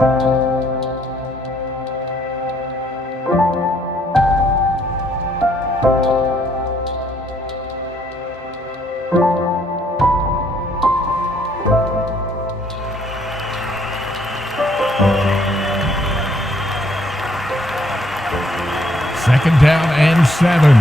Second down and 7.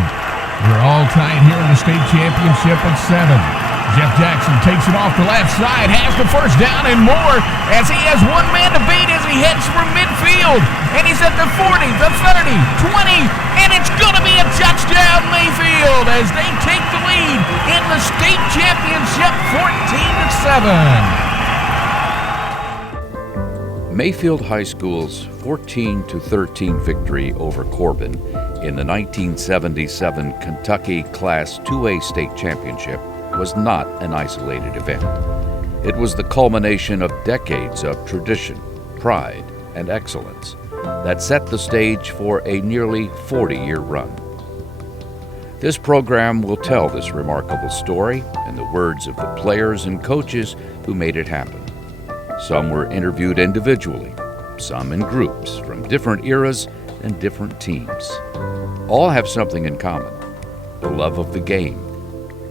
We're all tied here in the state championship at 7. Jeff Jackson takes it off the left side, has the first down and more as he has one man to beat as he heads for midfield. And he's at the 40, the 30, 20, and it's going to be a touchdown, Mayfield, as they take the lead in the state championship 14-7. Mayfield High School's 14-13 victory over Corbin in the 1977 Kentucky Class 2A State Championship was not an isolated event. It was the culmination of decades of tradition, pride, and excellence that set the stage for a nearly 40-year run. This program will tell this remarkable story in the words of the players and coaches who made it happen. Some were interviewed individually, some in groups from different eras and different teams. All have something in common: the love of the game,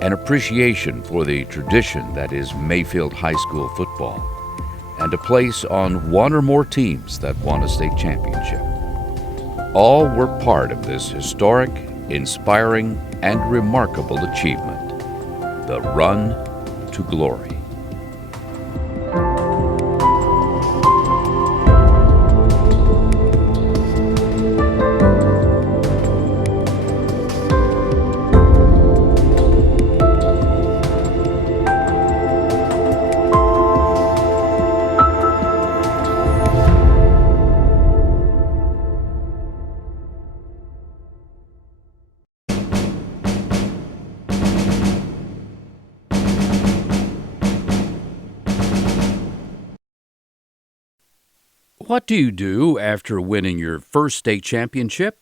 an appreciation for the tradition that is Mayfield High School football, and a place on one or more teams that won a state championship. All were part of this historic, inspiring, and remarkable achievement, the run to glory. What do you do after winning your first state championship?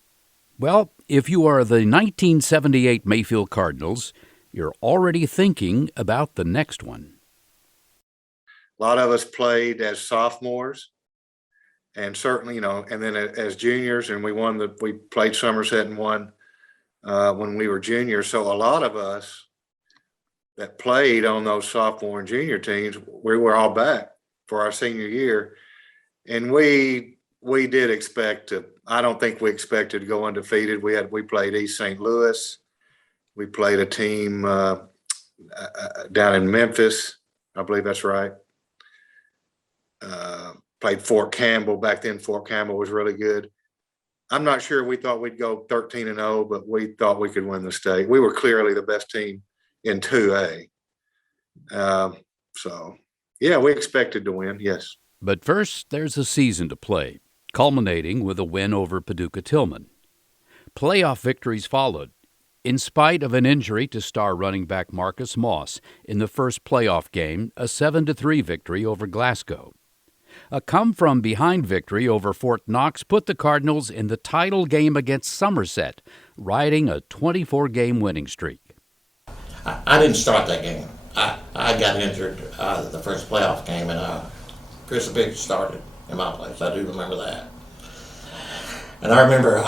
Well, if you are the 1978 Mayfield Cardinals, you're already thinking about the next one. A lot of us played as sophomores, and certainly, and then as juniors, and we played Somerset and won when we were juniors. So a lot of us that played on those sophomore and junior teams, we were all back for our senior year. And we did expect to. I don't think we expected to go undefeated. We played East St. Louis. We played a team down in Memphis. I believe that's right. Played Fort Campbell. Back then, Fort Campbell was really good. I'm not sure we thought we'd go 13-0, but we thought we could win the state. We were clearly the best team in 2A. So, yeah, we expected to win, yes. But first, there's a season to play, culminating with a win over Paducah Tillman. Playoff victories followed, in spite of an injury to star running back Marcus Moss in the first playoff game, a 7-3 victory over Glasgow. A come-from-behind victory over Fort Knox put the Cardinals in the title game against Somerset, riding a 24-game winning streak. I didn't start that game. I got injured the first playoff game, and Chris Big started in my place. I do remember that. And I remember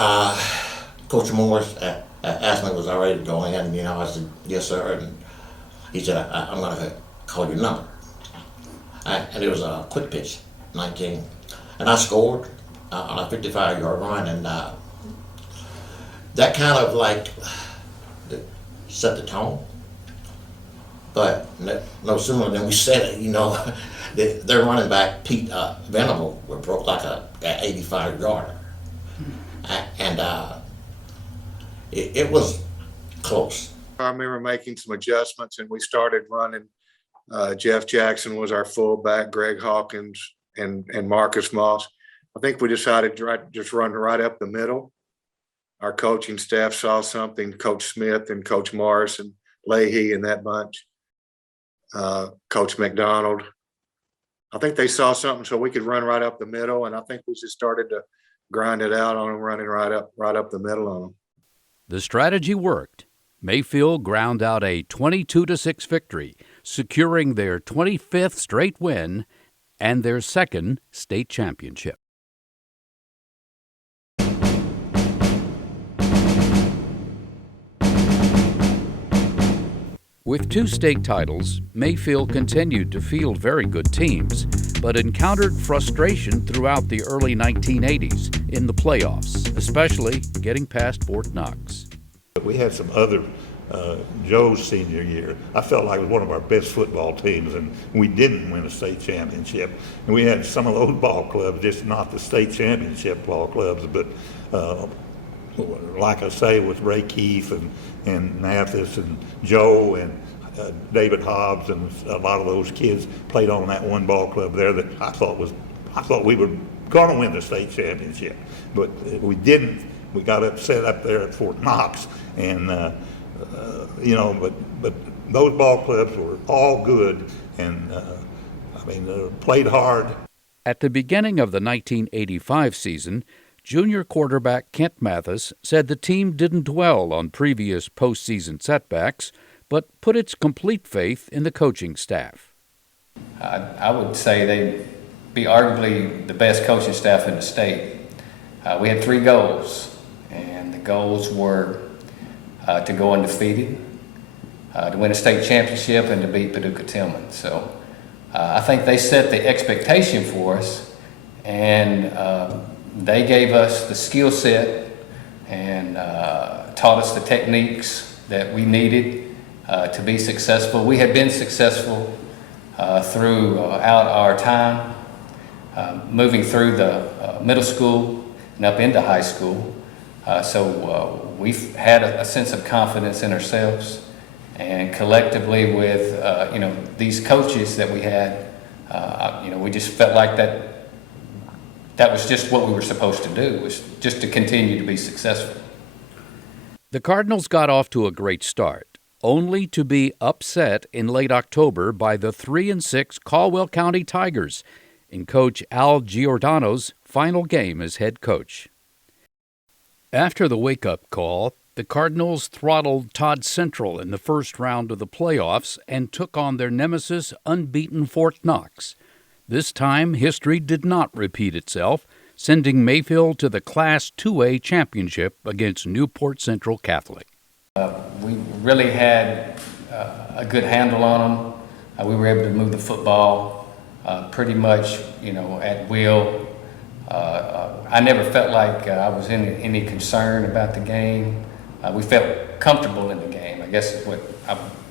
Coach Morris asked me was I ready to go in, and I said, yes, sir. And he said, I'm going to call your number. And it was a quick pitch, 19. And I scored on a 55-yard run, and that kind of set the tone. But no sooner than we said it, their running back, Pete Venable, broke like a 85-yarder. And it was close. I remember making some adjustments, and we started running. Jeff Jackson was our fullback, Greg Hawkins, and Marcus Moss. I think we decided to just run right up the middle. Our coaching staff saw something, Coach Smith and Coach Morris and Leahy and that bunch. Coach McDonald. I think they saw something so we could run right up the middle, and I think we just started to grind it out on them, running right up the middle on them. The strategy worked. Mayfield ground out a 22-6 victory, securing their 25th straight win and their second state championship. With 2 state titles, Mayfield continued to field very good teams, but encountered frustration throughout the early 1980s in the playoffs, especially getting past Fort Knox. We had some other, Joe's senior year, I felt like it was one of our best football teams, and we didn't win a state championship. And we had some of those ball clubs, just not the state championship ball clubs, but like I say, with Ray Keefe and Mathis and Joe and David Hobbs and a lot of those kids played on that one ball club there that I thought we were going to win the state championship, but we didn't. We got upset up there at Fort Knox, and but those ball clubs were all good, and played hard. At the beginning of the 1985 season, junior quarterback Kent Mathis said the team didn't dwell on previous postseason setbacks, but put its complete faith in the coaching staff. I would say they'd be arguably the best coaching staff in the state. We had 3 goals, and the goals were to go undefeated, to win a state championship, and to beat Paducah Tillman. So I think they set the expectation for us, and they gave us the skill set and taught us the techniques that we needed to be successful. We had been successful throughout our time, moving through the middle school and up into high school. So we've had a sense of confidence in ourselves, and collectively with these coaches that we had, we just felt like that was just what we were supposed to do, was just to continue to be successful. The Cardinals got off to a great start, only to be upset in late October by the 3-6 Caldwell County Tigers in Coach Al Giordano's final game as head coach. After the wake-up call, the Cardinals throttled Todd Central in the first round of the playoffs and took on their nemesis, unbeaten Fort Knox. This time, history did not repeat itself, sending Mayfield to the Class 2A championship against Newport Central Catholic. We really had a good handle on them. We were able to move the football pretty much, at will. I never felt like I was in any concern about the game. We felt comfortable in the game, I guess is what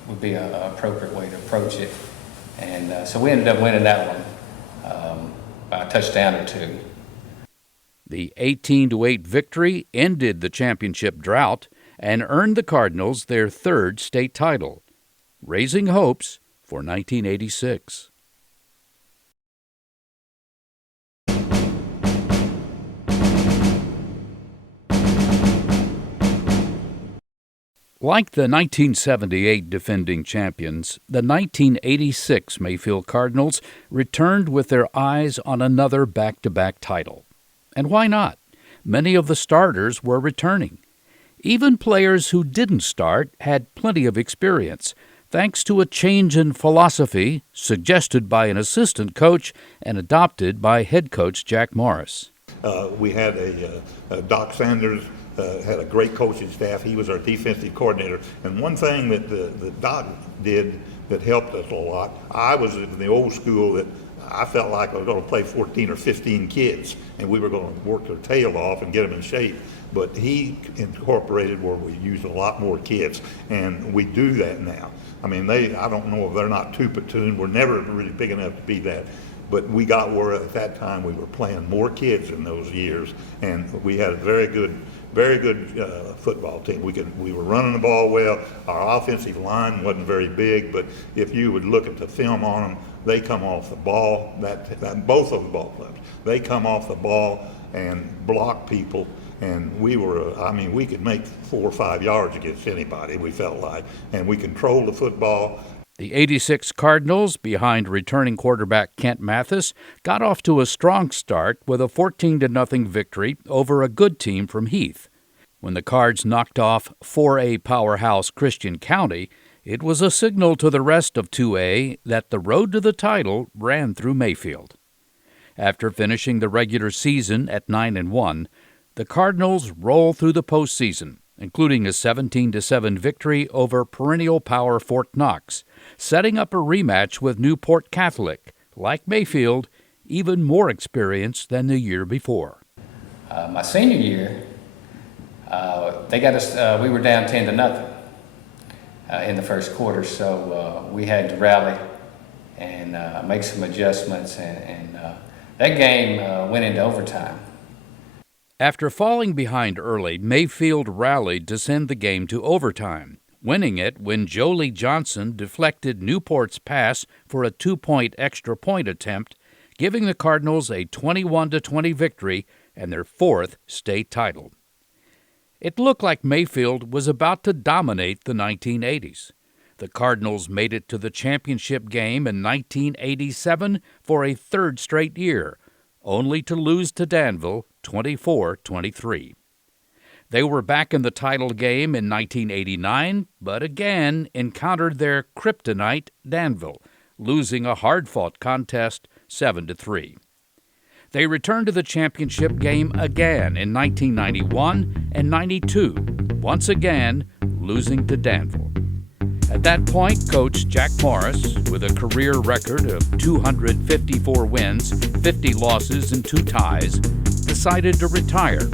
would be an appropriate way to approach it. And so we ended up winning that one by a touchdown or 2. The 18-8 victory ended the championship drought and earned the Cardinals their 3rd state title, raising hopes for 1986. Like the 1978 defending champions, the 1986 Mayfield Cardinals returned with their eyes on another back-to-back title. And why not? Many of the starters were returning. Even players who didn't start had plenty of experience, thanks to a change in philosophy suggested by an assistant coach and adopted by head coach Jack Morris. We had Doc Sanders had a great coaching staff. He was our defensive coordinator. And one thing that the Doc did that helped us a lot, I was in the old school that I felt like I was going to play 14 or 15 kids, and we were going to work their tail off and get them in shape. But he incorporated where we use a lot more kids, and we do that now. I mean, I don't know if they're not 2 platoon. We're never really big enough to be that. But we got where at that time we were playing more kids in those years, and we had a very good football team. We were running the ball well. Our offensive line wasn't very big, but if you would look at the film on them, they come off the ball. Both of the ball clubs, they come off the ball and block people. And we could make 4 or 5 yards against anybody, we felt like, and we controlled the football. The 86 Cardinals, behind returning quarterback Kent Mathis, got off to a strong start with a 14-0 victory over a good team from Heath. When the Cards knocked off 4A powerhouse Christian County, it was a signal to the rest of 2A that the road to the title ran through Mayfield. After finishing the regular season at 9-1, the Cardinals roll through the postseason, including a 17-7 victory over perennial power Fort Knox, setting up a rematch with Newport Catholic, like Mayfield, even more experienced than the year before. My senior year, they got us. We were down 10-0 in the first quarter, so we had to rally and make some adjustments, and that game went into overtime. After falling behind early, Mayfield rallied to send the game to overtime, winning it when Jolie Johnson deflected Newport's pass for a 2-point extra point attempt, giving the Cardinals a 21-20 victory and their 4th state title. It looked like Mayfield was about to dominate the 1980s. The Cardinals made it to the championship game in 1987 for a 3rd straight year, only to lose to Danville 24-23. They were back in the title game in 1989, but again encountered their kryptonite, Danville, losing a hard-fought contest 7-3. They returned to the championship game again in 1991 and 92, once again losing to Danville. At that point, Coach Jack Morris, with a career record of 254 wins, 50 losses, and 2 ties, decided to retire,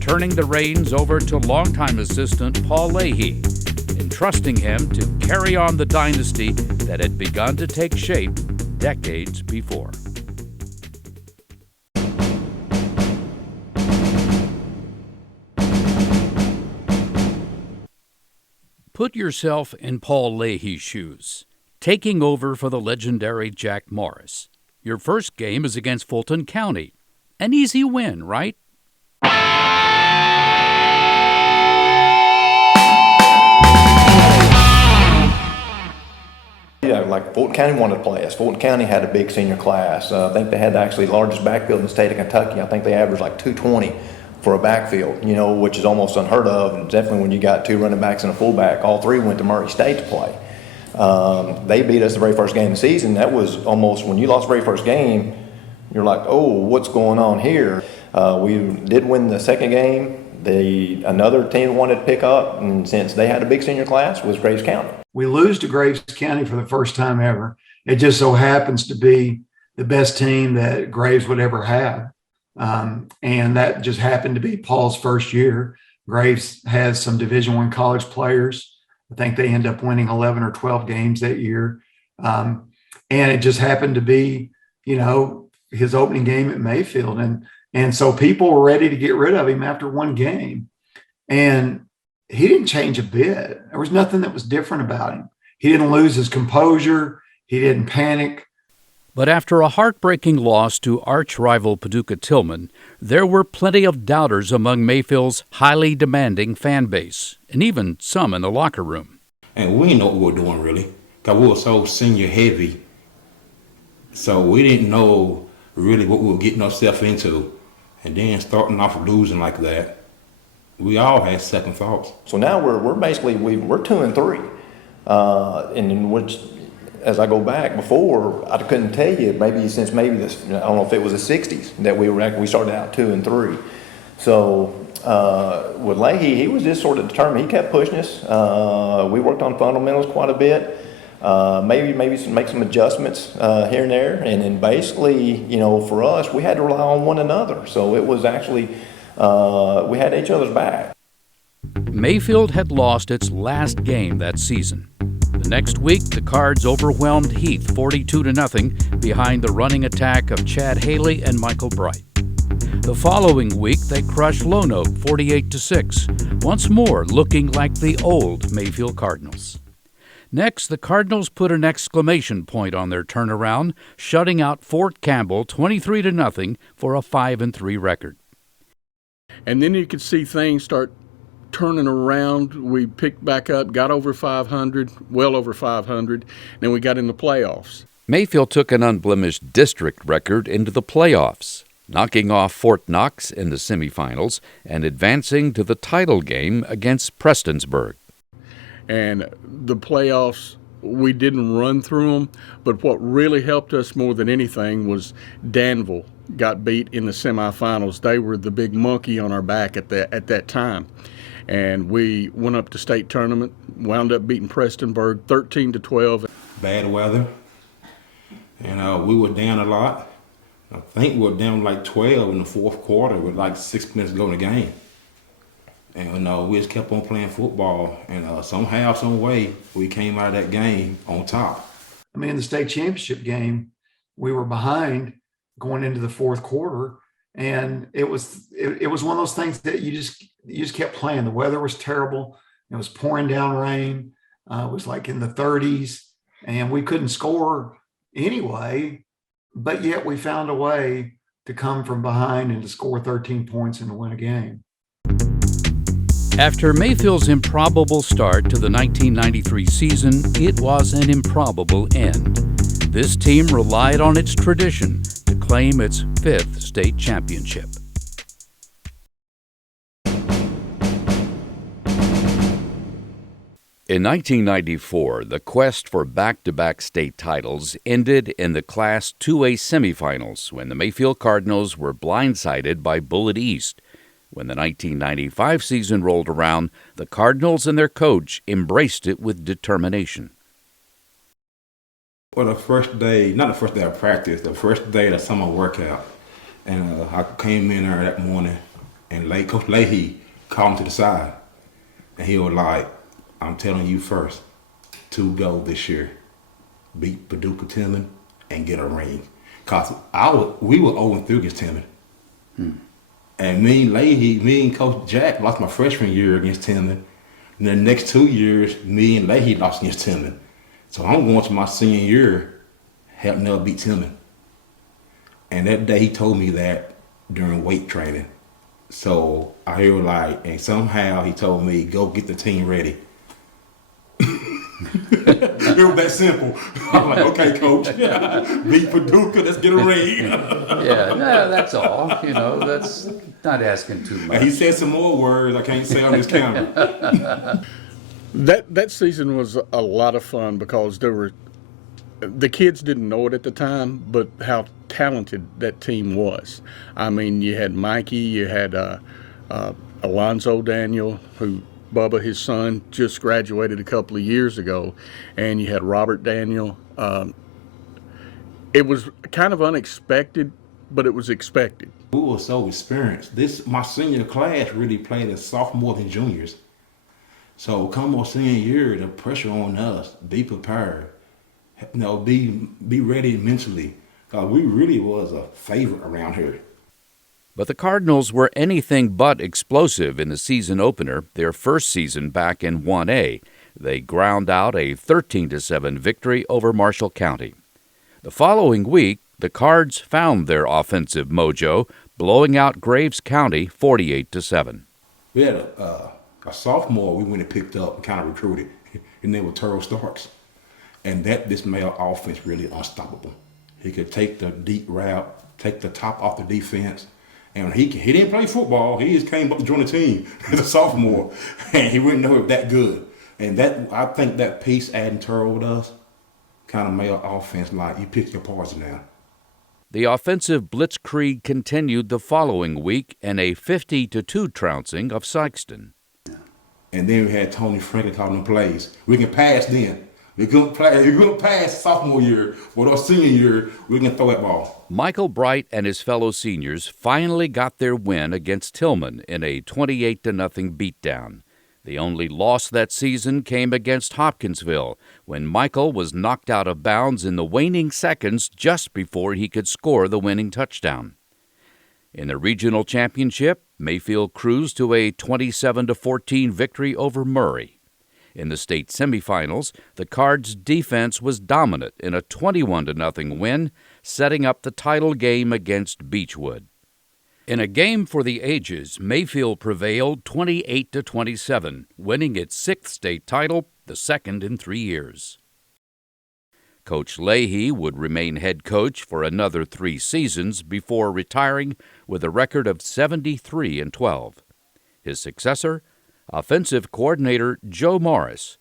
turning the reins over to longtime assistant Paul Leahy, entrusting him to carry on the dynasty that had begun to take shape decades before. Put yourself in Paul Leahy's shoes, taking over for the legendary Jack Morris. Your first game is against Fulton County. An easy win, right? Yeah, like Fulton County wanted to play us. Fulton County had a big senior class. I think they had actually the largest backfield in the state of Kentucky. I think they averaged like 220 for a backfield, which is almost unheard of. And definitely when you got 2 running backs and a fullback, all 3 went to Murray State to play. They beat us the very first game of the season. That was almost, when you lost the very first game, you're like, oh, what's going on here? We did win the second game. Another team wanted to pick up, and since they had a big senior class, was Graves County. We lose to Graves County for the first time ever. It just so happens to be the best team that Graves would ever have. And that just happened to be Paul's first year. Graves has some Division I college players. I think they end up winning 11 or 12 games that year. And it just happened to be, his opening game at Mayfield. And so people were ready to get rid of him after one game. And he didn't change a bit. There was nothing that was different about him. He didn't lose his composure. He didn't panic. But after a heartbreaking loss to arch-rival Paducah-Tillman, there were plenty of doubters among Mayfield's highly demanding fan base, and even some in the locker room. And we didn't know what we were doing, really, because we were so senior-heavy. So we didn't know really what we were getting ourselves into. And then starting off losing like that, we all had second thoughts. So now we're basically, we're 2-3. And in which, as I go back before, I couldn't tell you, since this, I don't know if it was the 60s that we started out 2-3. So with Leahy, he was just sort of determined. He kept pushing us. We worked on fundamentals quite a bit. Maybe make some adjustments here and there. And then basically, for us, we had to rely on one another. So it was actually, we had each other's back. Mayfield had lost its last game that season. The next week, the Cards overwhelmed Heath 42-0 behind the running attack of Chad Haley and Michael Bright. The following week, they crushed Lone Oak 48-6, once more looking like the old Mayfield Cardinals. Next, the Cardinals put an exclamation point on their turnaround, shutting out Fort Campbell 23-0 for a 5-3 record. And then you could see things start turning around. We picked back up, got over 500, well over 500, then we got in the playoffs. Mayfield took an unblemished district record into the playoffs, knocking off Fort Knox in the semifinals and advancing to the title game against Prestonsburg. And the playoffs we didn't run through them, but what really helped us more than anything was Danville got beat in the semifinals. They were the big monkey on our back at that time. And we went up to state tournament, wound up beating Prestonburg 13-12. Bad weather, and we were down a lot. I think we were down like 12 in the fourth quarter with like 6 minutes to go in the game. And we just kept on playing football, and somehow, some way, we came out of that game on top. I mean, in the state championship game, we were behind going into the fourth quarter, and it was one of those things that you just kept playing. The weather was terrible. It was pouring down rain. It was like in the 30s, and we couldn't score anyway, but yet we found a way to come from behind and to score 13 points and to win a game. After Mayfield's improbable start to the 1993 season, it was an improbable end. This team relied on its tradition to claim its 5th state championship. In 1994, the quest for back-to-back state titles ended in the Class 2A semifinals when the Mayfield Cardinals were blindsided by Bullitt East. When the 1995 season rolled around, the Cardinals and their coach embraced it with determination. Well, not the first day of practice, the first day of the summer workout. And I came in there that morning, and Coach Leahy called me to the side. And he was like, "I'm telling you first, 2 goals this year. Beat Paducah Tillman and get a ring." Because we were 0-3 against Tillman. And me and Coach Jack lost my freshman year against Tillman. And the next 2 years, me and Leahy lost against Tillman. So I'm going to my senior year, helping never beat Tillman. And that day he told me that during weight training. So I hear and somehow he told me, "Go get the team ready." It was that simple. I'm like, "Okay, Coach, beat Paducah, let's get a ring." Yeah, no, that's all. That's not asking too much. And he said some more words I can't say on this camera. That season was a lot of fun because the kids didn't know it at the time, but how talented that team was. I mean, you had Mikey, you had Alonzo Daniel, who Bubba, his son, just graduated a couple of years ago, and you had Robert Daniel. It was kind of unexpected, but it was expected. We were so experienced. My senior class really played as sophomores and juniors. So come our senior year, the pressure on us, be prepared, be ready mentally. Because we really was a favorite around here. But the Cardinals were anything but explosive in the season opener, their first season back in 1A. They ground out a 13-7 victory over Marshall County. The following week, the Cards found their offensive mojo, blowing out Graves County 48-7. We had a sophomore we went and picked up and kind of recruited. His name was Turl Starks. And this made our offense really unstoppable. He could take the deep route, take the top off the defense. And he didn't play football. He just came up to join the team as a sophomore. And he wouldn't know it was that good. And I think that piece adding Turl with us kind of made our offense like, you pick your poison now. The offensive blitzkrieg continued the following week in a 50-2 trouncing of Sykeston. And then we had Tony Franklin calling them plays. We can pass then. We're going to pass sophomore year, but our senior year, we can throw that ball. Michael Bright and his fellow seniors finally got their win against Tillman in a 28-0 beatdown. The only loss that season came against Hopkinsville, when Michael was knocked out of bounds in the waning seconds just before he could score the winning touchdown. In the regional championship, Mayfield cruised to a 27-14 victory over Murray. In the state semifinals, the Cards' defense was dominant in a 21-0 win, setting up the title game against Beechwood. In a game for the ages, Mayfield prevailed 28-27, winning its 6th state title, the second in 3 years. Coach Leahy would remain head coach for another 3 seasons before retiring with a record of 73-12. His successor, offensive coordinator Joe Morris.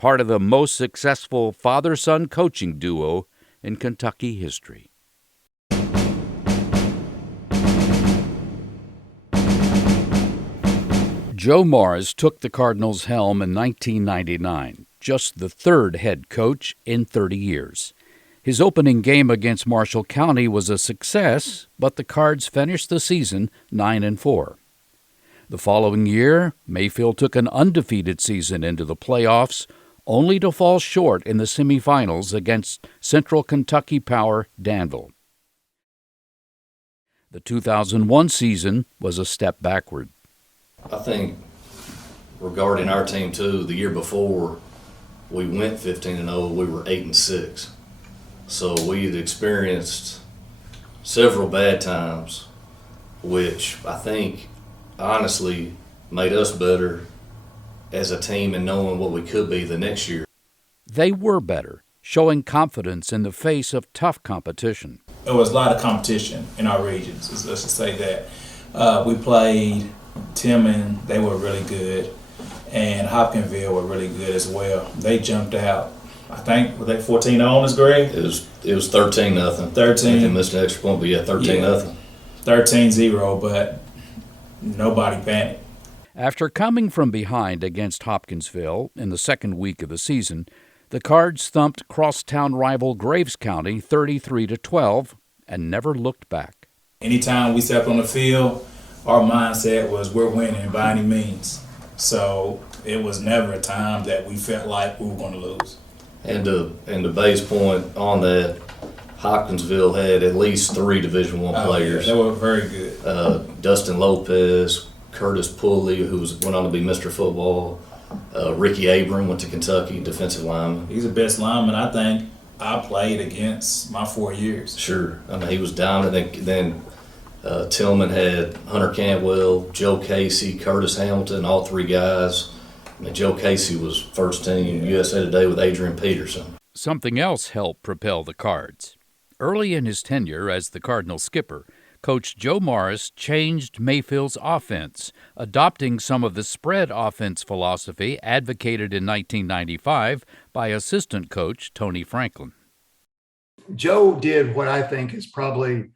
part of the most successful father-son coaching duo in Kentucky history. Joe Morris took the Cardinals' helm in 1999, just the third head coach in 30 years. His opening game against Marshall County was a success, but the Cards finished the season 9-4. The following year, Mayfield took an undefeated season into the playoffs, only to fall short in the semifinals against Central Kentucky power Danville. The 2001 season was a step backward. I think regarding our team too, the year before we went 15-0, we were 8-6. So we had experienced several bad times, which I think honestly made us better as a team and knowing what we could be the next year. They were better, showing confidence in the face of tough competition. There was a lot of competition in our regions, let's just say that. We played Tillman, they were really good, and Hopkinsville were really good as well. They jumped out. I think, were they 14-0 on us, Greg? It was 13-0. 13. They missed an extra point, but yeah, 13-0. 13-0, but nobody panicked. After coming from behind against Hopkinsville in the second week of the season, the Cards thumped crosstown rival Graves County 33-12 and never looked back. Anytime we stepped on the field, our mindset was we're winning by any means. So it was never a time that we felt like we were going to lose. And to Bay's point on that, Hopkinsville had at least 3 Division I players. Yeah, they were very good. Dustin Lopez, Curtis Pulley, who went on to be Mr. Football, Ricky Abram went to Kentucky, defensive lineman. He's the best lineman I think I played against my 4 years. Sure. I mean, he was dominant. Then Tillman had Hunter Cantwell, Joe Casey, Curtis Hamilton, all 3 guys. I mean, Joe Casey was first team USA Today with Adrian Peterson. Something else helped propel the Cards. Early in his tenure as the Cardinal skipper, Coach Joe Morris changed Mayfield's offense, adopting some of the spread offense philosophy advocated in 1995 by assistant coach Tony Franklin. Joe did what I think is probably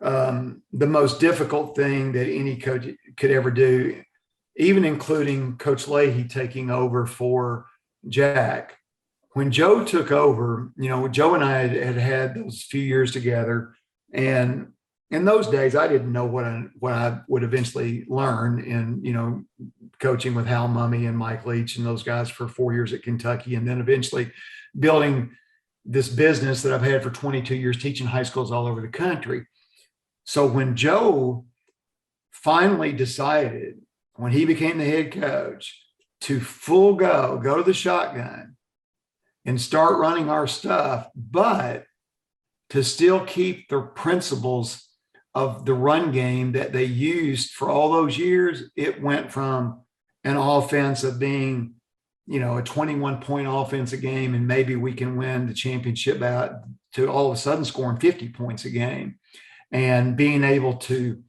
the most difficult thing that any coach could ever do, even including Coach Leahy taking over for Jack. When Joe took over, Joe and I had those few years together, and in those days, I didn't know what I would eventually learn in, coaching with Hal Mummy and Mike Leach and those guys for 4 years at Kentucky, and then eventually building this business that I've had for 22 years, teaching high schools all over the country. So when Joe finally decided, when he became the head coach, to full go to the shotgun and start running our stuff, but to still keep the principles of the run game that they used for all those years, it went from an offense of being, a 21-point offense a game and maybe we can win the championship out to all of a sudden scoring 50 points a game. And being able to,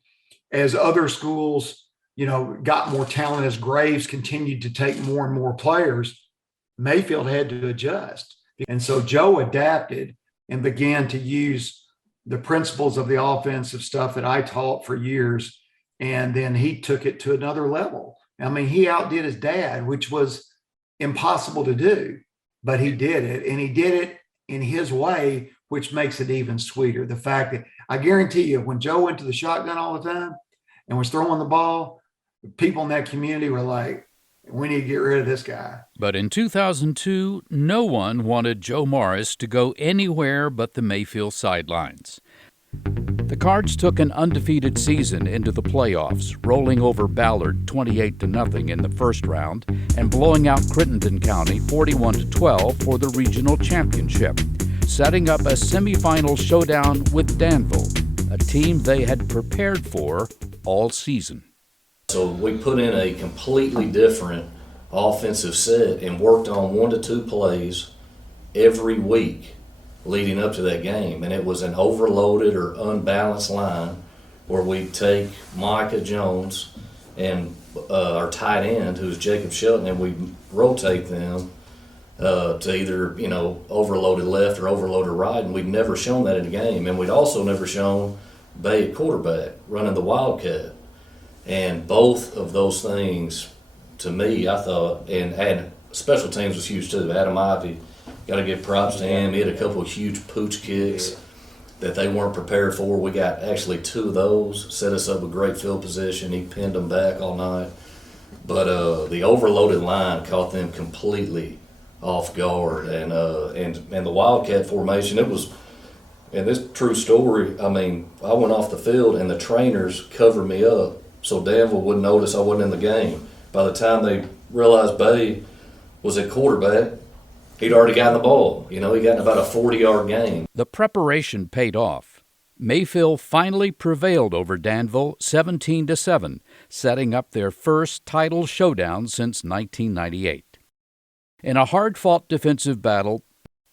as other schools, got more talent, as Graves continued to take more and more players, Mayfield had to adjust. And so Joe adapted and began to use the principles of the offensive stuff that I taught for years. And then he took it to another level. I mean, he outdid his dad, which was impossible to do, but he did it. And he did it in his way, which makes it even sweeter. The fact that I guarantee you, when Joe went to the shotgun all the time and was throwing the ball, people in that community were like, we need to get rid of this guy. But in 2002, no one wanted Joe Morris to go anywhere but the Mayfield sidelines. The Cards took an undefeated season into the playoffs, rolling over Ballard 28-0 in the first round and blowing out Crittenden County 41-12 for the regional championship, setting up a semifinal showdown with Danville, a team they had prepared for all season. So we put in a completely different offensive set and worked on 1 to 2 plays every week leading up to that game. And it was an overloaded or unbalanced line where we'd take Micah Jones and our tight end, who's Jacob Shelton, and we'd rotate them to either, overloaded left or overloaded right, and we'd never shown that in a game. And we'd also never shown Bay at quarterback, running the Wildcat. And both of those things, to me, I thought, and special teams was huge too. Adam Ivey, got to give props to him. He had a couple of huge pooch kicks that they weren't prepared for. We got actually 2 of those, set us up a great field position. He pinned them back all night. But the overloaded line caught them completely off guard. And the Wildcat formation, it was, and this true story, I went off the field and the trainers covered me up so Danville wouldn't notice I wasn't in the game. By the time they realized Bay was at quarterback, he'd already gotten the ball. He got in about a 40-yard game. The preparation paid off. Mayfield finally prevailed over Danville 17-7, setting up their first title showdown since 1998. In a hard-fought defensive battle,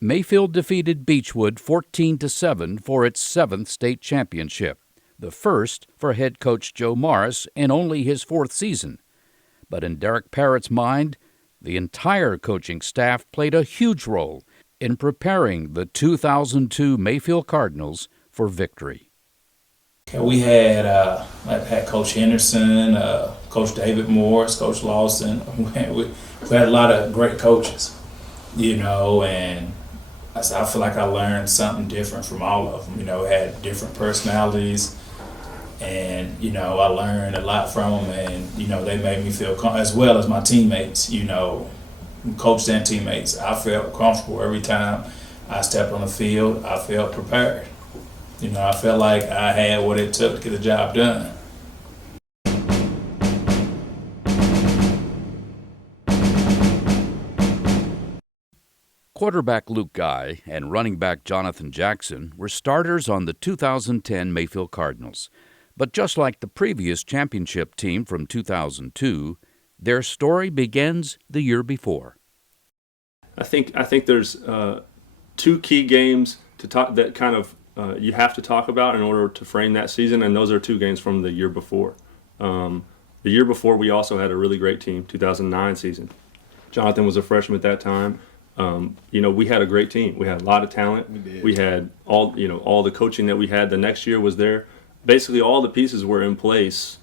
Mayfield defeated Beechwood 14-7 for its 7th state championship, the first for head coach Joe Morris in only his 4th season. But in Derek Parrott's mind, the entire coaching staff played a huge role in preparing the 2002 Mayfield Cardinals for victory. We had Coach Henderson, Coach David Morris, Coach Lawson. We had a lot of great coaches, and I feel like I learned something different from all of them. Had different personalities, and I learned a lot from them, and they made me feel as well as my teammates. Coaches and teammates. I felt comfortable every time I stepped on the field. I felt prepared. I felt like I had what it took to get the job done. Quarterback Luke Guy and running back Jonathan Jackson were starters on the 2010 Mayfield Cardinals. But just like the previous championship team from 2002, their story begins the year before. I think there's 2 key games to talk that kind of you have to talk about in order to frame that season, and those are 2 games from the year before. The year before, we also had a really great team, 2009 season. Jonathan was a freshman at that time. We had a great team. We had a lot of talent. We had all the coaching that we had the next year was there. Basically, all the pieces were in place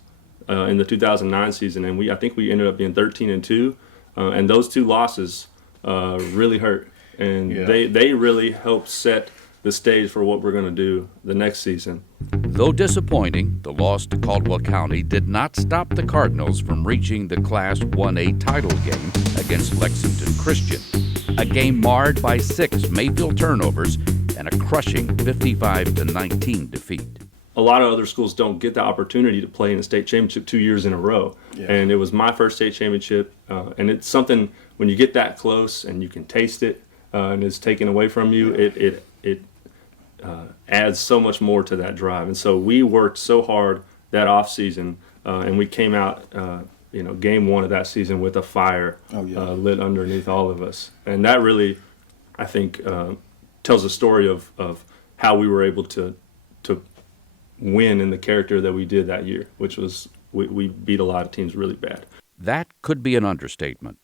in the 2009 season, and I think we ended up being 13-2, and those 2 losses really hurt, and they really helped set the stage for what we're going to do the next season. Though disappointing, the loss to Caldwell County did not stop the Cardinals from reaching the Class 1A title game against Lexington Christian, a game marred by 6 Mayfield turnovers and a crushing 55-19 defeat. A lot of other schools don't get the opportunity to play in a state championship 2 years in a row. Yeah. And it was my first state championship, and it's something when you get that close and you can taste it and it's taken away from you, it adds so much more to that drive. And so we worked so hard that off season, and we came out, game 1 of that season with a fire lit underneath all of us. And that really, I think, tells a story of how we were able to win in the character that we did that year, which was we beat a lot of teams really bad. That could be an understatement.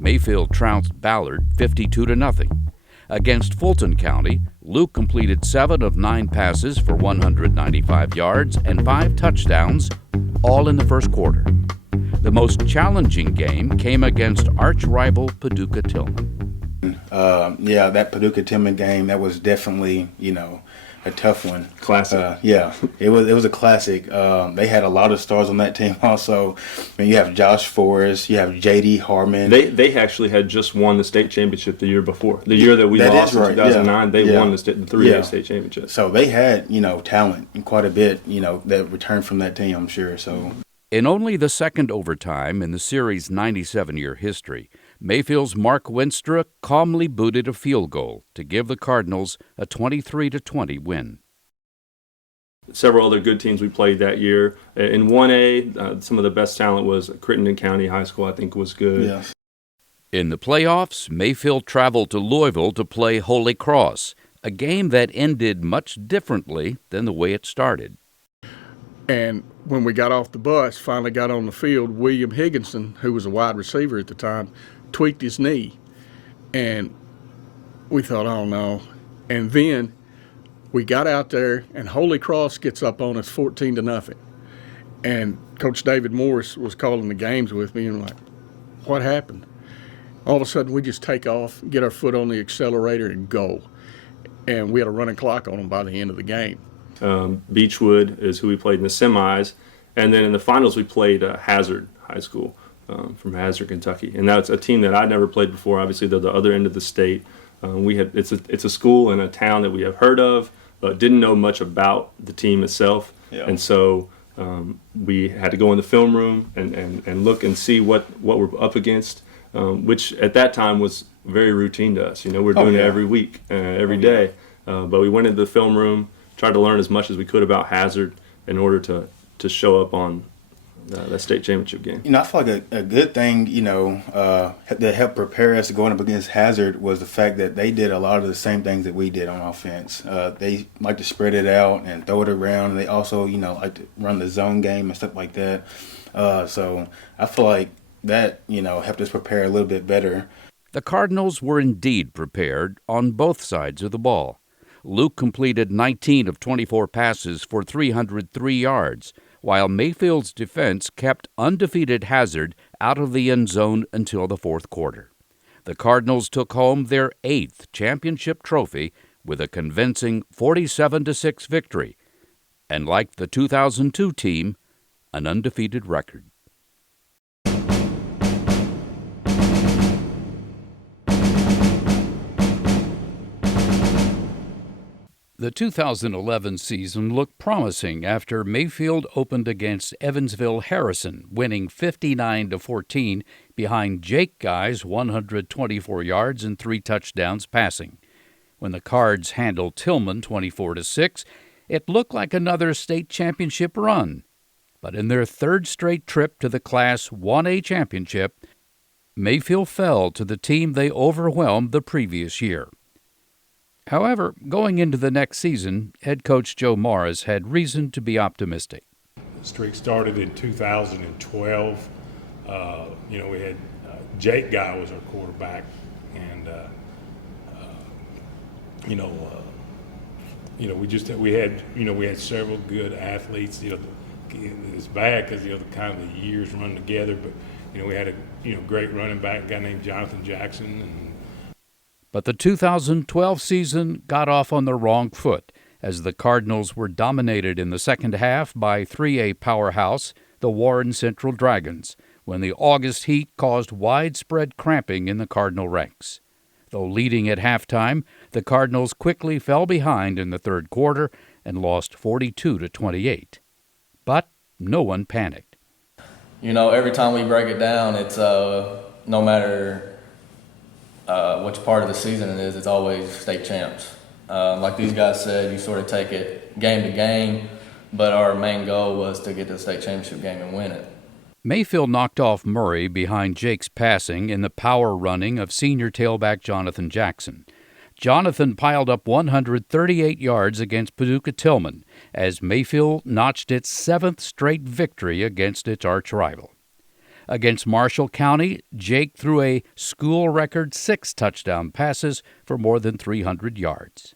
Mayfield trounced Ballard 52-0. Against Fulton County, Luke completed 7 of 9 passes for 195 yards and 5 touchdowns, all in the first quarter. The most challenging game came against arch-rival Paducah-Tillman. That Paducah-Tillman game, that was definitely, a tough one. Classic. It was a classic. They had a lot of stars on that team also. You have Josh Forrest, you have J.D. Harmon. They actually had just won the state championship the year before. The year that we lost in 2009, they won the 3A state championship. So they had, talent and quite a bit, that returned from that team, I'm sure. So in only the second overtime in the series' 97-year history, Mayfield's Mark Winstra calmly booted a field goal to give the Cardinals a 23-20 win. Several other good teams we played that year. In 1A, some of the best talent was Crittenden County High School, I think was good. Yes. In the playoffs, Mayfield traveled to Louisville to play Holy Cross, a game that ended much differently than the way it started. And when we got off the bus, finally got on the field, William Higginson, who was a wide receiver at the time, tweaked his knee. And we thought, oh no. And then we got out there, and Holy Cross gets up on us 14-0. And Coach David Morris was calling the games with me, and like, what happened? All of a sudden, we just take off, get our foot on the accelerator, and go. And we had a running clock on them by the end of the game. Beechwood is who we played in the semis. And then in the finals, we played Hazard High School from Hazard, Kentucky. And that's a team that I'd never played before. Obviously, they're the other end of the state. It's a school in a town that we have heard of, but didn't know much about the team itself. Yeah. And so we had to go in the film room and look and see what we're up against, which at that time was very routine to us. We're doing it every week, every day. But we went into the film room, tried to learn as much as we could about Hazard in order to show up on that state championship game. I feel like a good thing, that helped prepare us going up against Hazard was the fact that they did a lot of the same things that we did on offense. They like to spread it out and throw it around. And they also, like to run the zone game and stuff like that. So I feel like that, helped us prepare a little bit better. The Cardinals were indeed prepared on both sides of the ball. Luke completed 19 of 24 passes for 303 yards, while Mayfield's defense kept undefeated Hazard out of the end zone until the fourth quarter. The Cardinals took home their 8th championship trophy with a convincing 47-6 victory, and like the 2002 team, an undefeated record. The 2011 season looked promising after Mayfield opened against Evansville Harrison, winning 59-14 behind Jake Guy's 124 yards and 3 touchdowns passing. When the Cards handled Tillman 24-6, it looked like another state championship run. But in their third straight trip to the Class 1A championship, Mayfield fell to the team they overwhelmed the previous year. However, going into the next season, head coach Joe Morris had reason to be optimistic. The streak started in 2012. We had Jake Guy was our quarterback, and we had several good athletes. It's bad because the kind of the years run together, but we had a great running back, a guy named Jonathan Jackson. But the 2012 season got off on the wrong foot as the Cardinals were dominated in the second half by 3A powerhouse, the Warren Central Dragons, when the August heat caused widespread cramping in the Cardinal ranks. Though leading at halftime, the Cardinals quickly fell behind in the third quarter and lost 42-28. But no one panicked. Every time we break it down, it's no matter which part of the season it is, it's always state champs. Like these guys said, you sort of take it game to game, but our main goal was to get to the state championship game and win it. Mayfield knocked off Murray behind Jake's passing in the power running of senior tailback Jonathan Jackson. Jonathan piled up 138 yards against Paducah Tillman as Mayfield notched its 7th straight victory against its arch-rival. Against Marshall County, Jake threw a school record 6 touchdown passes for more than 300 yards.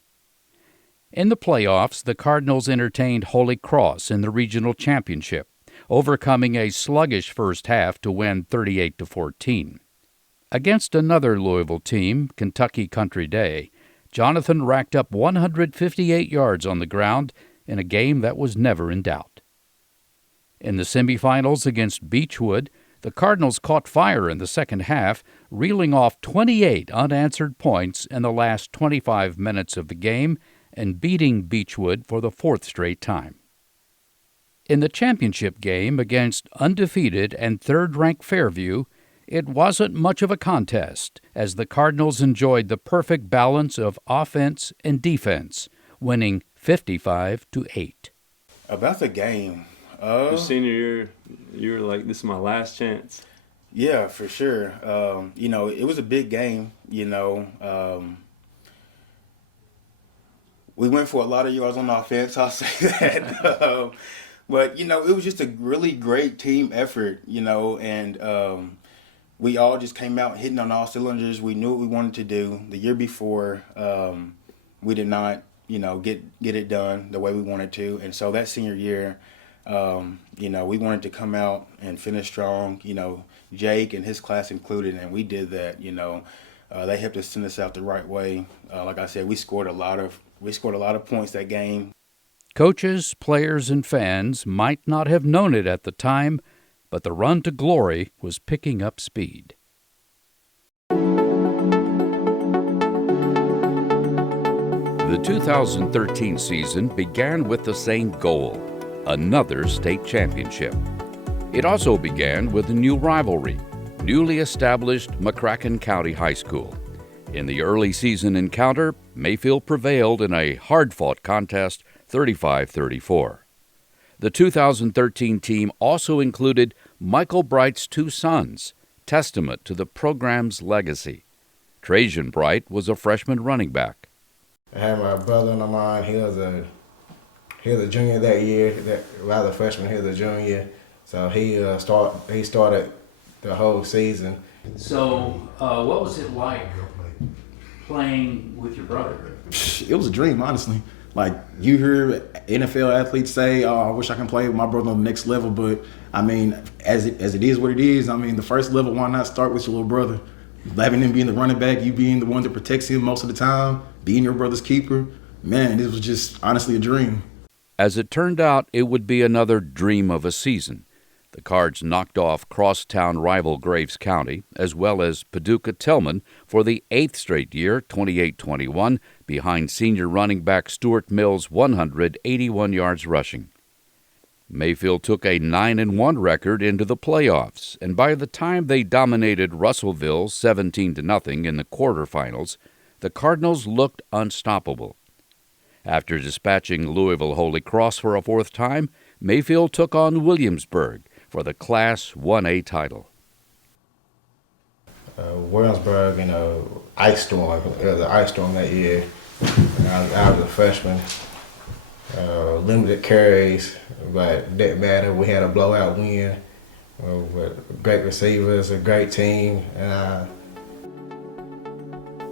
In the playoffs, the Cardinals entertained Holy Cross in the regional championship, overcoming a sluggish first half to win 38-14. Against another Louisville team, Kentucky Country Day, Jonathan racked up 158 yards on the ground in a game that was never in doubt. In the semifinals against Beechwood, the Cardinals caught fire in the second half, reeling off 28 unanswered points in the last 25 minutes of the game and beating Beechwood for the 4th straight time. In the championship game against undefeated and third-ranked Fairview, it wasn't much of a contest, as the Cardinals enjoyed the perfect balance of offense and defense, winning 55-8. About the game, Your senior year, you were like, this is my last chance. Yeah, for sure. It was a big game, we went for a lot of yards on offense, I'll say that. But, it was just a really great team effort, and we all just came out hitting on all cylinders. We knew what we wanted to do. The year before, we did not, get it done the way we wanted to. And so that senior year, we wanted to come out and finish strong, Jake and his class included, and we did that, They helped us send us out the right way. Like I said, we scored a lot of points that game. Coaches, players, and fans might not have known it at the time, but the run to glory was picking up speed. The 2013 season began with the same goal, another state championship. It also began with a new rivalry, newly established McCracken County High School. In the early season encounter, Mayfield prevailed in a hard-fought contest, 35-34. The 2013 team also included Michael Bright's two sons, testament to the program's legacy. Trajan Bright was a freshman running back. I had my brother in mine. He was a junior that year. I was a freshman. He was a junior. So he started the whole season. So, what was it like playing with your brother? It was a dream, honestly. Like, you hear NFL athletes say, "Oh, I wish I can play with my brother on the next level." But I mean, as it is what it is. I mean, the first level, why not start with your little brother? Having him being the running back, you being the one that protects him most of the time, being your brother's keeper. Man, this was just honestly a dream. As it turned out, it would be another dream of a season. The Cards knocked off crosstown rival Graves County, as well as Paducah-Tillman, for the 8th straight year, 28-21, behind senior running back Stuart Mills' 181 yards rushing. Mayfield took a 9-1 record into the playoffs, and by the time they dominated Russellville 17-0 in the quarterfinals, the Cardinals looked unstoppable. After dispatching Louisville Holy Cross for a fourth time, Mayfield took on Williamsburg for the Class 1A title. Williamsburg, ice storm. It was an ice storm that year. I was a freshman. Limited carries, but it didn't matter. We had a blowout win with great receivers, a great team.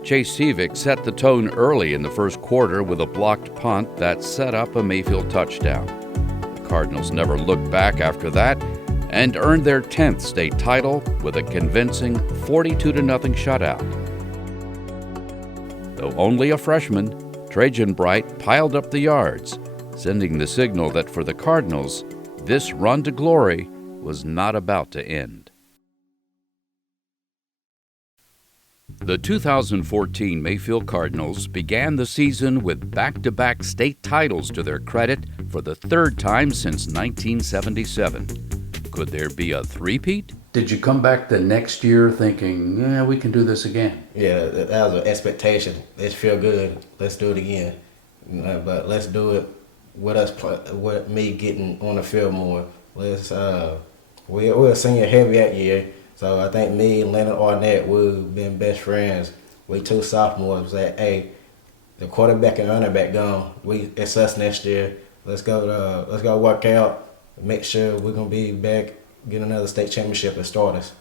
Chase Sevick set the tone early in the first quarter with a blocked punt that set up a Mayfield touchdown. The Cardinals never looked back after that and earned their 10th state title with a convincing 42-0 shutout. Though only a freshman, Trajan Bright piled up the yards, sending the signal that for the Cardinals, this run to glory was not about to end. The 2014 Mayfield Cardinals began the season with back-to-back state titles to their credit for the third time since 1977. Could there be a three-peat? Did you come back the next year thinking, we can do this again? Yeah, that was an expectation. Let's feel good. Let's do it again. But let's do it with me getting on the field more. We were senior heavy that year. So I think me and Leonard Arnett, we've been best friends. We two sophomores that, hey, the quarterback and running back gone. It's us next year. Let's go work out. Make sure we're gonna be back, get another state championship and start us.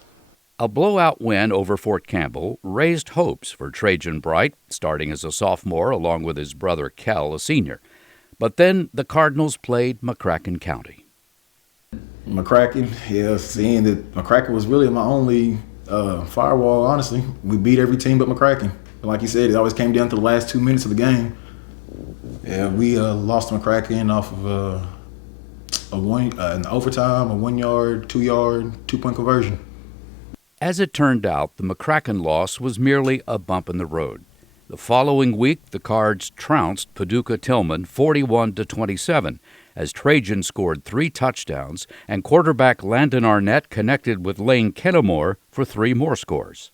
A blowout win over Fort Campbell raised hopes for Trajan Bright, starting as a sophomore along with his brother Kel, a senior. But then the Cardinals played McCracken County. McCracken, seeing that McCracken was really my only firewall, honestly. We beat every team but McCracken. Like you said, it always came down to the last 2 minutes of the game. Yeah, we lost to McCracken off of an overtime, a 1 yard, 2 yard, 2-point conversion. As it turned out, the McCracken loss was merely a bump in the road. The following week, the Cards trounced Paducah-Tillman 41-27, as Trajan scored 3 touchdowns and quarterback Landon Arnett connected with Lane Kennemore for 3 more scores.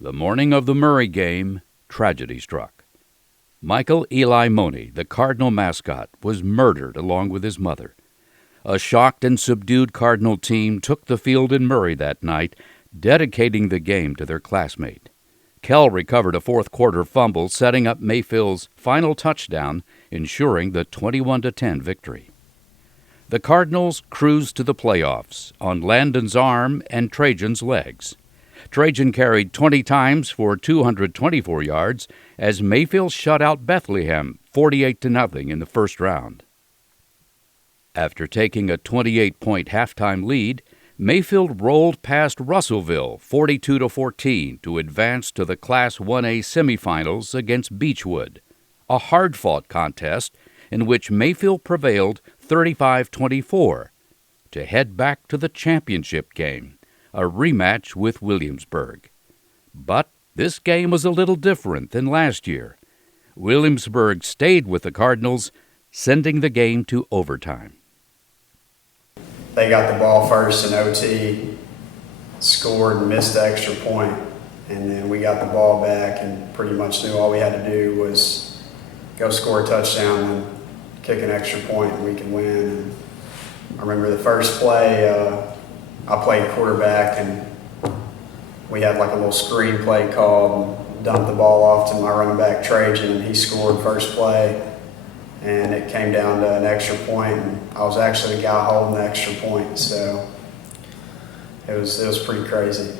The morning of the Murray game, tragedy struck. Michael Eli Money, the Cardinal mascot, was murdered along with his mother. A shocked and subdued Cardinal team took the field in Murray that night, dedicating the game to their classmate. Kell recovered a fourth-quarter fumble, setting up Mayfield's final touchdown, ensuring the 21-10 victory. The Cardinals cruised to the playoffs on Landon's arm and Trajan's legs. Trajan carried 20 times for 224 yards as Mayfield shut out Bethlehem 48-0 in the first round. After taking a 28-point halftime lead, Mayfield rolled past Russellville 42-14 to advance to the Class 1A semifinals against Beechwood, a hard-fought contest in which Mayfield prevailed 35-24 to head back to the championship game, a rematch with Williamsburg. But this game was a little different than last year. Williamsburg stayed with the Cardinals, sending the game to overtime. They got the ball first in OT, scored and missed the extra point, and then we got the ball back and pretty much knew all we had to do was go score a touchdown and kick an extra point and we could win. And I remember the first play, I played quarterback and we had like a little screen play called and dumped the ball off to my running back Trajan, and he scored first play. And it came down to an extra point, and I was actually the guy holding the extra point, so it was pretty crazy.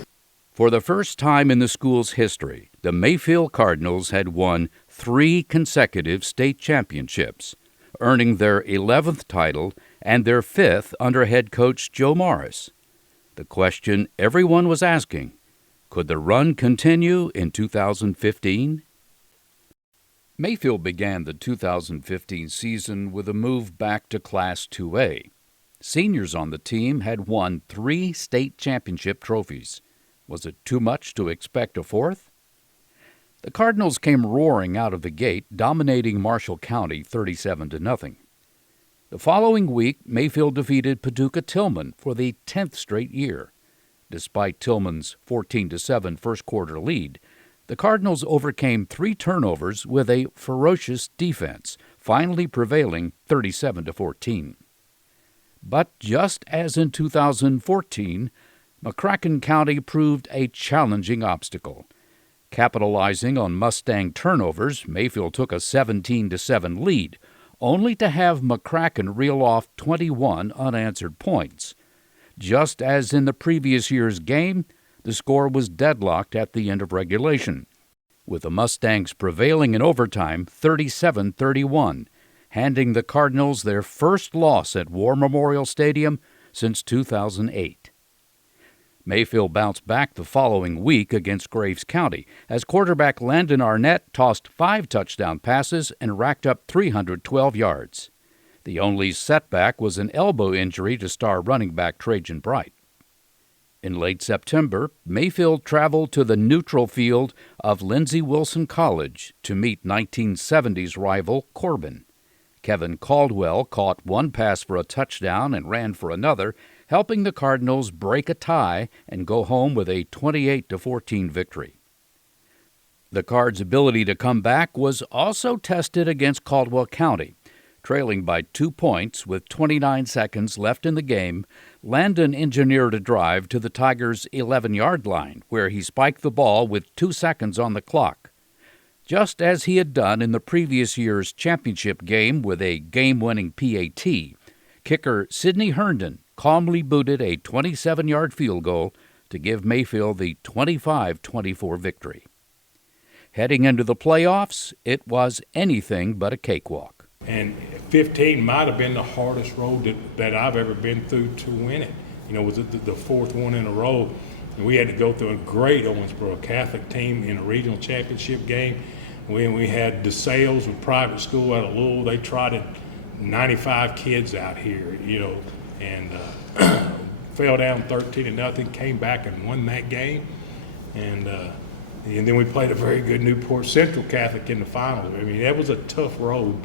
For the first time in the school's history, the Mayfield Cardinals had won 3 consecutive state championships, earning their 11th title and their 5th under head coach Joe Morris. The question everyone was asking, could the run continue in 2015? Mayfield began the 2015 season with a move back to Class 2A. Seniors on the team had won 3 state championship trophies. Was it too much to expect a 4th? The Cardinals came roaring out of the gate, dominating Marshall County 37-0. The following week, Mayfield defeated Paducah Tillman for the 10th straight year. Despite Tillman's 14-7 first-quarter lead, the Cardinals overcame 3 turnovers with a ferocious defense, finally prevailing 37-14. But just as in 2014, McCracken County proved a challenging obstacle. Capitalizing on Mustang turnovers, Mayfield took a 17-7 lead, only to have McCracken reel off 21 unanswered points. Just as in the previous year's game, the score was deadlocked at the end of regulation, with the Mustangs prevailing in overtime 37-31, handing the Cardinals their first loss at War Memorial Stadium since 2008. Mayfield bounced back the following week against Graves County as quarterback Landon Arnett tossed 5 touchdown passes and racked up 312 yards. The only setback was an elbow injury to star running back Trajan Bright. In late September, Mayfield traveled to the neutral field of Lindsey Wilson College to meet 1970s rival Corbin. Kevin Caldwell caught 1 pass for a touchdown and ran for another, helping the Cardinals break a tie and go home with a 28-14 victory. The Cards' ability to come back was also tested against Caldwell County. Trailing by 2 points with 29 seconds left in the game, Landon engineered a drive to the Tigers' 11-yard line, where he spiked the ball with 2 seconds on the clock. Just as he had done in the previous year's championship game with a game-winning PAT, kicker Sidney Herndon calmly booted a 27-yard field goal to give Mayfield the 25-24 victory. Heading into the playoffs, it was anything but a cakewalk. And 15 might have been the hardest road that I've ever been through to win it. You know, it was the 4th one in a row. And we had to go through a great Owensboro Catholic team in a regional championship game. We had DeSales, a private school out of Louisville. They trotted 95 kids out here, you know, and fell down 13-0, came back and won that game. And then we played a very good Newport Central Catholic in the finals. I mean, that was a tough road.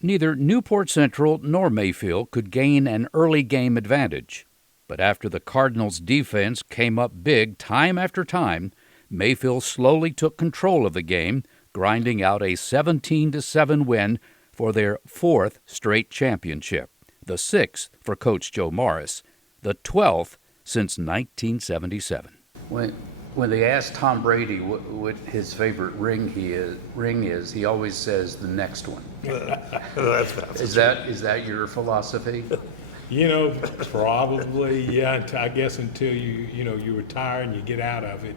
Neither Newport Central nor Mayfield could gain an early game advantage. But after the Cardinals' defense came up big time after time, Mayfield slowly took control of the game, grinding out a 17-7 win for their 4th straight championship, the 6th for Coach Joe Morris, the 12th since 1977. When they ask Tom Brady what his favorite ring is, he always says the next one. Is that your philosophy? Probably, yeah. I guess until you retire and you get out of it,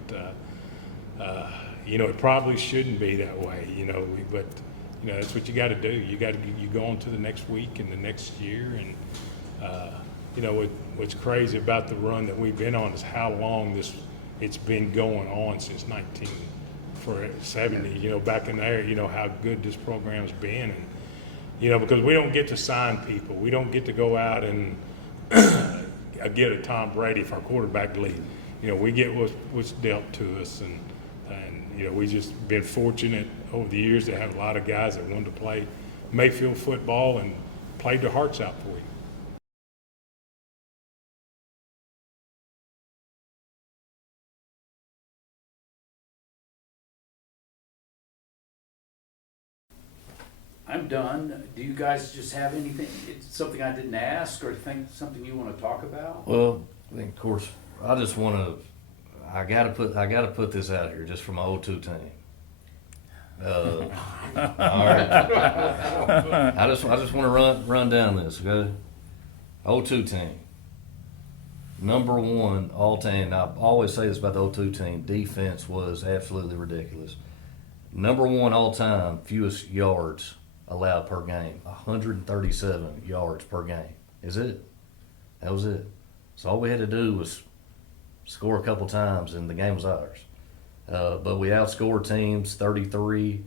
it probably shouldn't be that way, But that's what you got to do. You go on to the next week and the next year, and what's crazy about the run that we've been on is how long it's been going on since 1970. Back in there, how good this program's been, and because we don't get to sign people, we don't get to go out and get a Tom Brady if our quarterback leaves. We get what's dealt to us, and we just been fortunate over the years to have a lot of guys that wanted to play Mayfield football and played their hearts out for you. I'm done. Do you guys just have anything, something I didn't ask, or think something you want to talk about? Well, I think, of course, I just want to. I gotta put this out here just for my 02 team. All right. I just want to run down this, okay? 02 team. Number one all time. I always say this about the 02 team. Defense was absolutely ridiculous. Number one all time fewest yards allowed per game. 137 yards per game. Is it? That was it. So all we had to do was score a couple times, and the game was ours. But we outscored teams 33-7.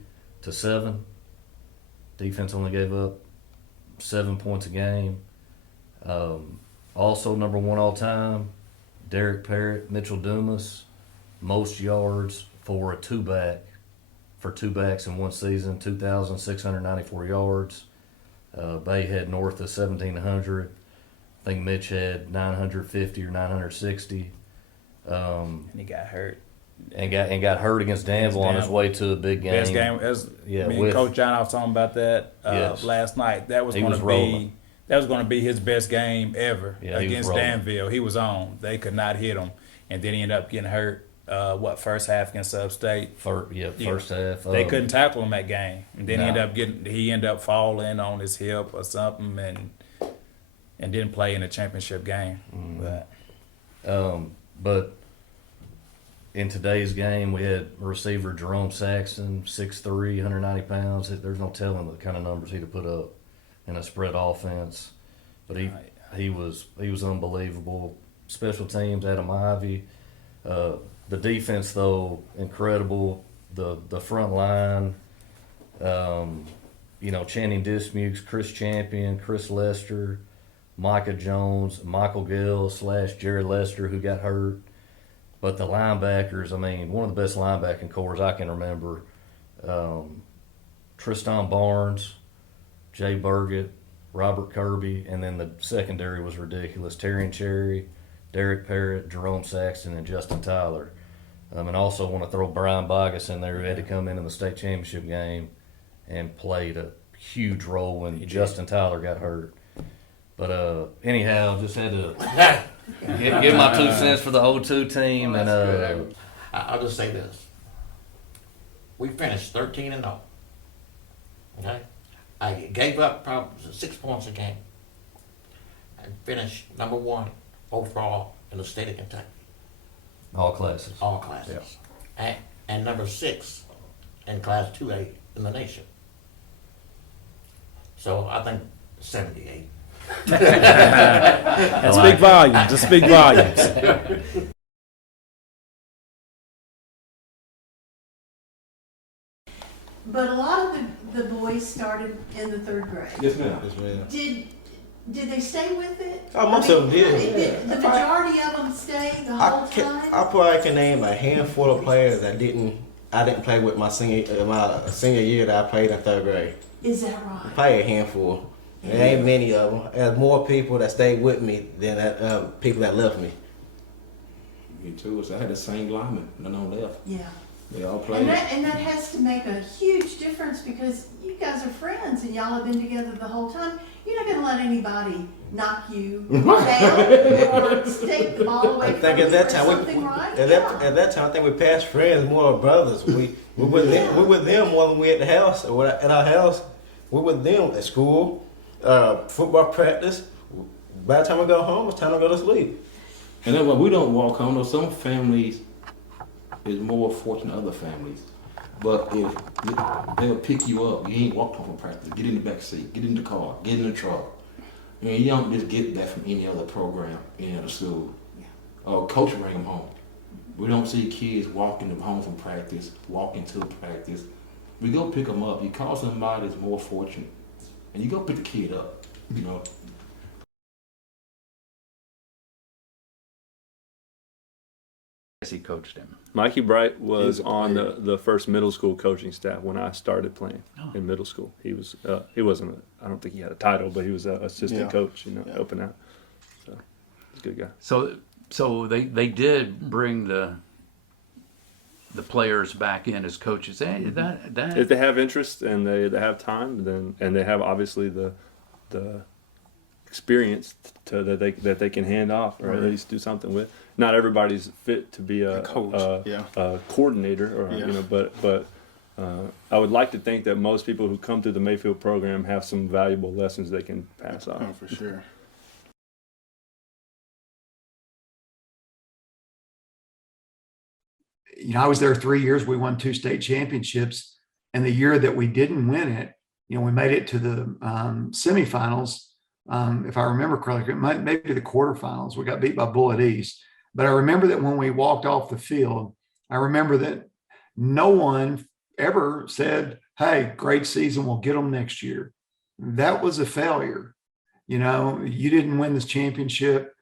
Defense only gave up 7 points a game. Also, number one all time, Derek Parrott, Mitchell Dumas, most yards for a two-back. For two backs in one season, 2,694 yards. Bay had north of 1,700. I think Mitch had 950 or 960. And he got hurt. And got hurt against Danville on his way to a big game. Best game. Me and Coach John, I was talking about that last night. That was going to be his best game ever against Danville. He was on. They could not hit him, and then he ended up getting hurt. First half against Upstate? First half. They couldn't tackle him that game, and then he ended up falling on his hip or something, and didn't play in the championship game. But in today's game, we had receiver Jerome Saxton, 6'3", 190 pounds. There's no telling the kind of numbers he'd have put up in a spread offense. But he was unbelievable. Special teams, Adam Ivy. The defense, though, incredible. The front line, Channing Dismukes, Chris Champion, Chris Lester, Micah Jones, Michael Gill / Jerry Lester, who got hurt. But the linebackers, one of the best linebacking cores I can remember. Tristan Barnes, Jay Burgett, Robert Kirby, and then the secondary was ridiculous. Terry and Cherry, Derek Parrott, Jerome Saxton, and Justin Tyler. And also want to throw Brian Bogus in there, who had to come in the state championship game and played a huge role when Justin Tyler got hurt. But anyhow, just had to give my 2 cents for the 02 team. I'll just say this. We finished 13-0. Okay? I gave up probably 6 points a game and finished number one overall in the state of Kentucky. All classes. All classes. Yeah. And number 6 in Class 2A in the nation. So I think 78. That's big volumes. That's big volumes. But a lot of the boys started in the 3rd grade. Yes, ma'am. Yes, ma'am. Did they stay with it? Oh, most of them did. Did the majority of them stay the whole time? I probably can name a handful of players that I didn't play with my senior year that I played in 3rd grade. Is that right? Probably a handful. There ain't many of them. There's more people that stayed with me than people that left me. Me too. So I had the same lineman. None of them left. Yeah. They all played. And that has to make a huge difference because you guys are friends and y'all have been together the whole time. You're not going to let anybody knock you down or take the ball away from you or something, right? At that time, I think we passed friends more brothers. We with them more than we at the house or at our house. We with them at school, football practice. by the time we go home, it's time to go to sleep. And that's why we don't walk home. Though some families is more fortunate than other families. But if they'll pick you up, you ain't walked home from practice, get in the back seat, get in the car, get in the truck. I mean, you don't just get that from any other program, any other school. Coach bring them home. We don't see kids walking them home from practice, walking to practice. We go pick them up. You call somebody that's more fortunate, and you go pick the kid up, you know. He coached him. Mikey Bright was on the first middle school coaching staff when I started playing in middle school. He was he wasn't I don't think he had a title, but he was an assistant coach, helping out. So he's a good guy. So they did bring the players back in as coaches. Hey, that if they have interest and they have time, then and they have obviously the experience that they can hand off or at least do something with. Not everybody's fit to be a coach, a coordinator, or but I would like to think that most people who come through the Mayfield program have some valuable lessons they can pass on. Oh, for sure. I was there 3 years. We won 2 state championships, and the year that we didn't win it, we made it to the semifinals. If I remember correctly, maybe the quarterfinals. We got beat by Bullitt East. But I remember that when we walked off the field, I remember that no one ever said, hey, great season, we'll get them next year. That was a failure. You didn't win this championship,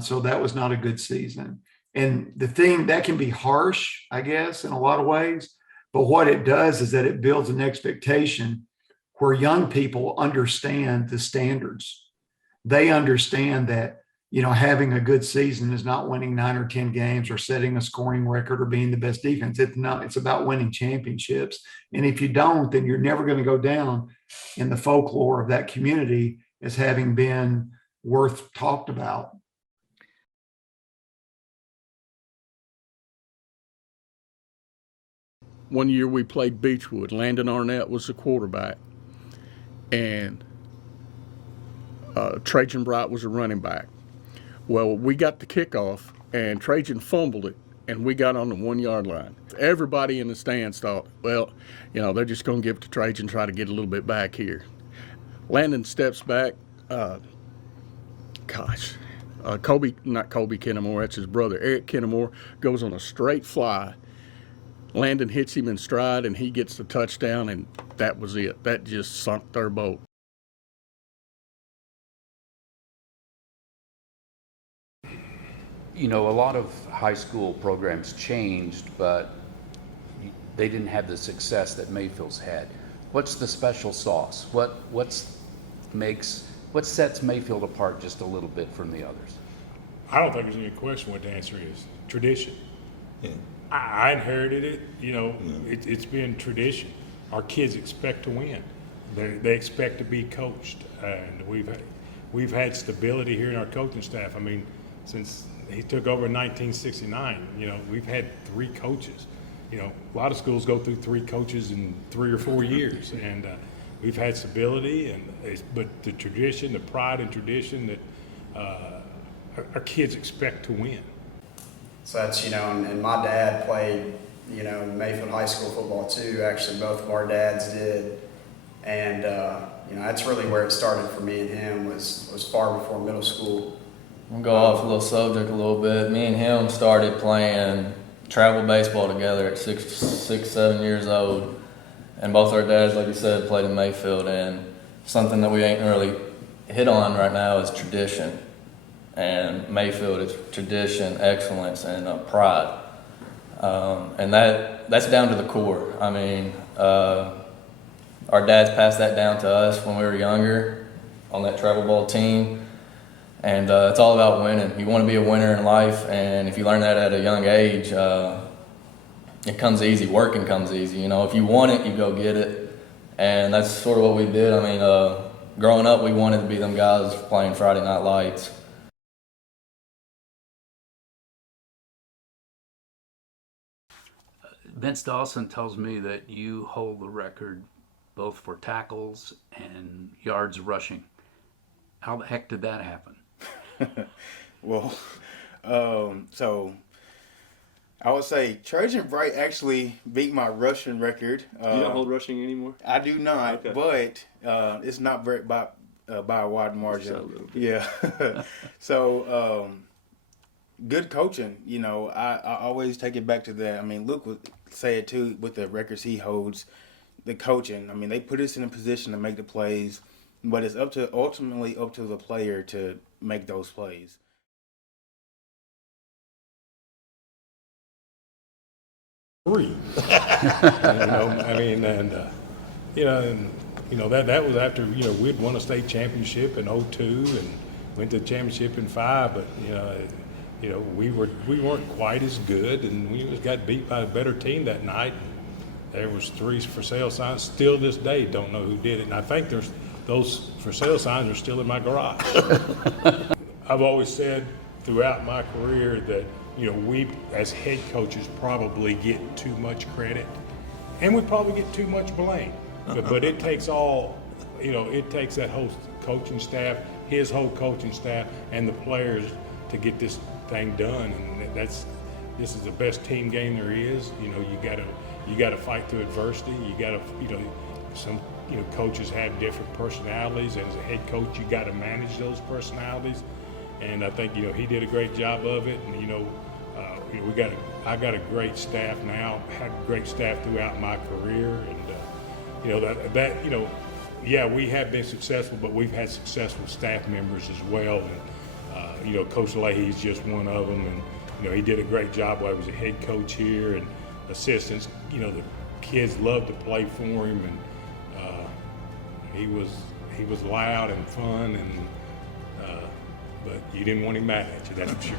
so that was not a good season. And the thing that can be harsh, I guess, in a lot of ways, but what it does is that it builds an expectation where young people understand the standards. They understand that having a good season is not winning 9 or 10 games or setting a scoring record or being the best defense. It's about winning championships. And if you don't, then you're never going to go down in the folklore of that community as having been worth talked about. One year we played Beechwood. Landon Arnett was the quarterback. And Trajan Bright was a running back. Well, we got the kickoff, and Trajan fumbled it, and we got on the 1 yard line. Everybody in the stands thought, well, they're just going to give it to Trajan, try to get a little bit back here. Landon steps back. Not Kobe Kennemore, that's his brother. Eric Kennemore goes on a straight fly. Landon hits him in stride, and he gets the touchdown, and that was it. That just sunk their boat. A lot of high school programs changed, but they didn't have the success that Mayfield's had. What's the special sauce? What sets Mayfield apart just a little bit from the others? I don't think there's any question what the answer is. Tradition. Yeah. I inherited it. It's been tradition. Our kids expect to win. They expect to be coached, and we've had stability here in our coaching staff. I mean, since he took over in 1969, we've had 3 coaches. A lot of schools go through 3 coaches in 3 or 4 years, and we've had stability. But the tradition, the pride and tradition that our kids expect to win. So that's, and my dad played, Mayfield High School football too. Actually, both of our dads did. And, that's really where it started for me and him was far before middle school. We'll go off a little subject a little bit. Me and him started playing travel baseball together at 6, 7 years old. And both our dads, like you said, played in Mayfield. And something that we ain't really hit on right now is tradition. And Mayfield is tradition, excellence, and pride. And that's down to the core. I mean, our dads passed that down to us when we were younger on that travel ball team. And it's all about winning. You want to be a winner in life, and if you learn that at a young age, it comes easy. Working comes easy. If you want it, you go get it. And that's sort of what we did. I mean, growing up, we wanted to be them guys playing Friday Night Lights. Vince Dawson tells me that you hold the record both for tackles and yards rushing. How the heck did that happen? Well, so I would say Trojan Bright actually beat my rushing record. You don't hold rushing anymore? I do not, Okay. but it's not very by a wide margin. Just a little bit. Yeah. So good coaching. You know, I always take it back to that. I mean, Luke would say it too with the records he holds. The coaching. I mean, they put us in a position to make the plays, but it's ultimately up to the player to make those plays. Three. That was after, we'd won a state championship in 2002 and went to the championship in 2005, but, we weren't quite as good, and we just got beat by a better team that night. There was 3 for sale signs. Still this day, don't know who did it, and I think those for sale signs are still in my garage. I've always said throughout my career that, we as head coaches probably get too much credit, and we probably get too much blame. But it takes it takes that whole coaching staff, his whole coaching staff, and the players to get this thing done. And this is the best team game there is. You got to fight through adversity. You got to, some coaches have different personalities, and as a head coach, you got to manage those personalities. And I think he did a great job of it. And I got a great staff now. Had a great staff throughout my career, and we have been successful, but we've had successful staff members as well. And Coach Leahy is just one of them, and he did a great job while he was a head coach here, and assistants. The kids loved to play for him, and he was loud and fun, and but you didn't want him mad at you, that's for sure.